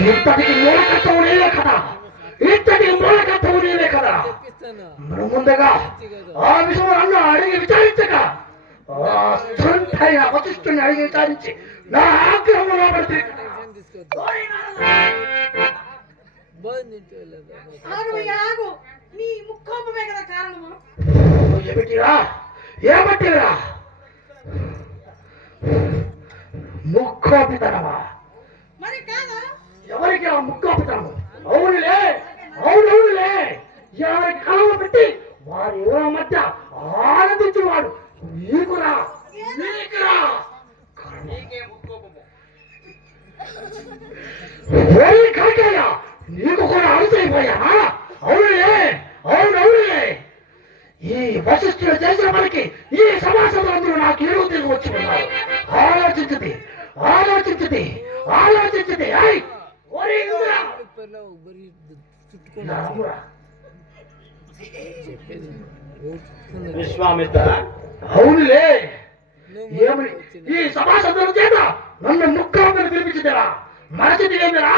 ఇంతటికి మూలకత్వం నేనే కదా, ఇంతటికి మూలకత్వం నేనే కదా. మనం ముందుగా ఆ విషయం అన్న అడిగి విచారించగా వశిష్ఠుని అడిగి విచారించి నా ఆగ్రహంలో పడితే ఏమిటిరా ఏమంటిరా ముక్కోపితనమా? ఎవరికి ఆ ముక్కోపితనము? అవునులే అవునవునులే, ఎవరికి కలవ పెట్టి వారి ఊర మధ్య ఆనందించేవాడు నీకురా నీకురా. కాకయ్య నీకు కూడా అలసైపోయా? అవునులే అవునవునులే, ఈ వశిష్ఠులు చేసిన మనకి ఈ సమాజంలో నాకు ఏదో తిరిగి వచ్చి ఉన్నారు. ఆలోచించది ఆలోచించది ఆలోచించది. విశ్వామిత్ర, అవునులే, ఏమని ఈ సమాజంలో చేత నన్ను ముఖ్యమంత్రి పిలిపించదేరా? మరచిది ఏమి రా?